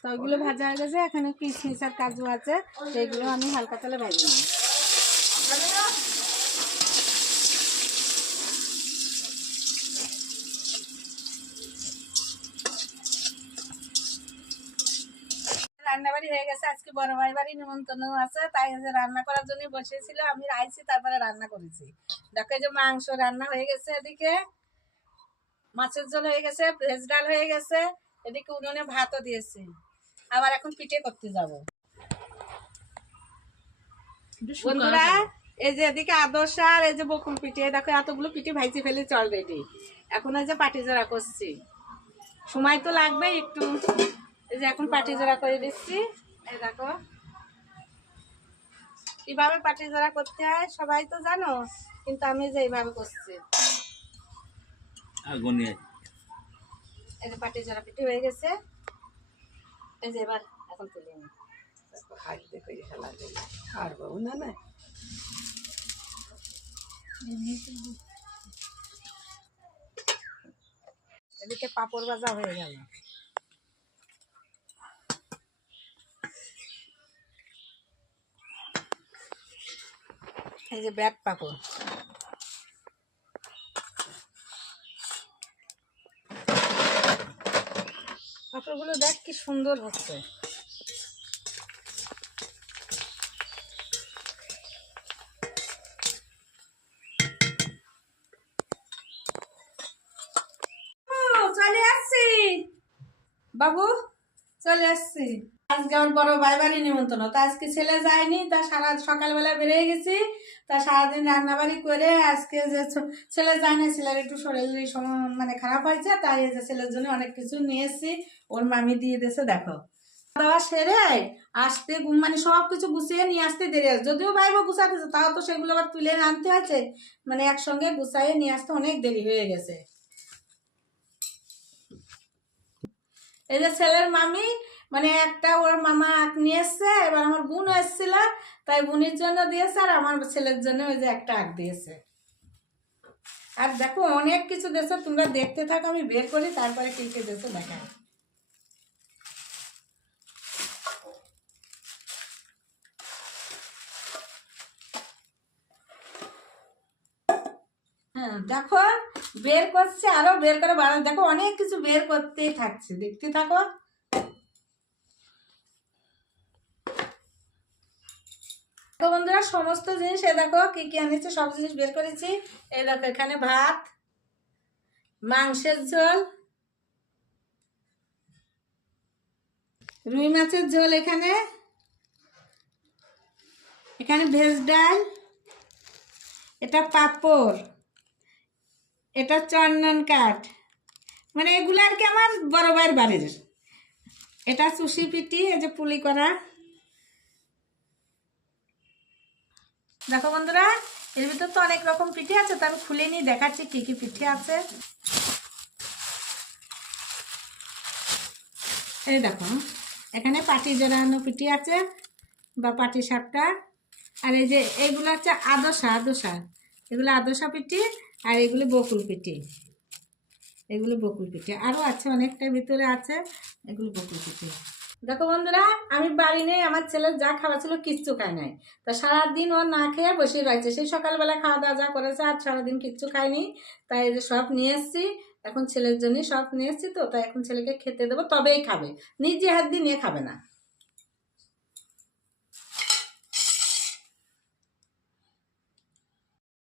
তো ওইগুলো ভাজা হয়ে গেছে, এখানে কিশমিশ আর কাজু আছে সেইগুলো আমি হালকা তেলে ভেজে রান্নাবাড়ি হয়ে গেছে, আজকে বড় ভাই বাড়ি নিমন্ত্রণ আছে, তাই রান্না করার জন্য বসেছিল, আমি আইছি, তারপরে রান্না করেছি। দেখো যে মাংস রান্না হয়ে গেছে এদিকে, মাছের ঝোল হয়ে গেছে, ভেজ ডাল হয়ে গেছে, এদিকে উনুনে ভাতও দিয়েছি। আবার এখন পিঠে করতে যাব। বন্ধুরা এই যে এদিকে আদর্শ আর এই যে বকুল পিঠে দেখো এতগুলো পিঠে ভাইজি ফেলেছি অলরেডি এখন এই যে পাটি জোড়া করছি। সময় তো লাগবে একটু। এই যে এখন পাটি জোড়া করে দিচ্ছি। এই দেখো। কীভাবে পাটি জোড়া করতে হয় সবাই তো জানো কিন্তু আমি যে এইভাবে করছি। আগুনে এই যে পাটি জোড়া পিঠে হয়ে গেছে। এই যে এবার এখন তুলে হাত আর না না এদিকে পাপড় ভাজা হয়ে গেল এই যে ব্যাট পাপড় পাপড়গুলো দেখ কি সুন্দর হচ্ছে। বাবু চলে আসছি। আজকে আমার বড় ভাই বাড়ি নিমন্ত্রণ। তা আজকে ছেলে যায়নি, তা সারা সকালবেলা বেরিয়ে গেছি। তা সারাদিন করে আজকে যে ছেলে যায় না ছেলের একটু মানে খারাপ হয়েছে, তাই যে ছেলের জন্য অনেক কিছু ওর মামি দিয়ে দিয়েছে, দেখো। দাওয়া সেরে আসতে মানে সব কিছু গুছিয়ে নিয়ে আসতে দেরি আছে যদিও ভাইবো গুছাতেছে তাও তো সেগুলো আবার তুলে আনতে আছে মানে একসঙ্গে গুছাইয়ে নিয়ে আসতে অনেক দেরি হয়ে গেছে। এই যে ছেলের মামি মানে একটা ওর মামা আঁক নিয়ে এসছে, এবার আমার বোন এসেছিল, তাই বোনের জন্য দিয়েছে, আর আমার ছেলের জন্য ওই যে একটা আঁক দিয়েছে। আর দেখো, অনেক কিছু দিয়েছে, তোমরা দেখতে থাকো, আমি বের করি, তারপরে কি কি দিয়েছে দেখাই। হ্যাঁ দেখো, বের করছে, আরও বের করে বাড়ানো। দেখো, অনেক কিছু বের করতেই থাকছে, দেখতে থাকো। তো বন্ধুরা, সমস্ত জিনিস এ দেখো, কি কি আনিছে সব জিনিস বের করেছি। এই দেখো, এখানে ভাত, মাংসের ঝোল, রুই মাছের ঝোল এখানে এখানে ভেজ ডাল, এটা পাপড়, এটা চন্দন কাঠ। মানে এগুলো আর কি আমার বড় বাড়ির। এটা সুশি পিটি এই যে পুলি করা। দেখো বন্ধুরা, এর ভিতর তো অনেক রকম পিঠে আছে, তো আমি খুলে নিয়ে দেখাচ্ছি কি কি পিঠে আছে। এই দেখো, এখানে পাটি জড়ানো পিঠে আছে, বা পাটি সাপটা। আর এই যে এইগুলো হচ্ছে আদশা আদশা এগুলো আদশা পিঠি, আর এগুলো বকুল পিঠি। এগুলো বকুল পিঠে। আরও আছে, অনেকটা ভিতরে আছে, এগুলো বকুল পিঠে। দেখো বন্ধুরা, আমি বাড়ি নেই, আমার ছেলের যা খাওয়া ছিল কিচ্ছু খায় নাই। তা সারাদিন ও না খেয়ে বসে রয়েছে। সেই সকালবেলা খাওয়া দাওয়া যা করেছে, আর সারাদিন কিচ্ছু খায়নি। তাই সব নিয়ে এসছি। এখন ছেলের জন্যই সব নিয়ে এসছি তো, তাই এখন ছেলেকে খেতে দেবো, তবেই খাবে। নিজে হাত দিয়ে নিয়ে খাবে না।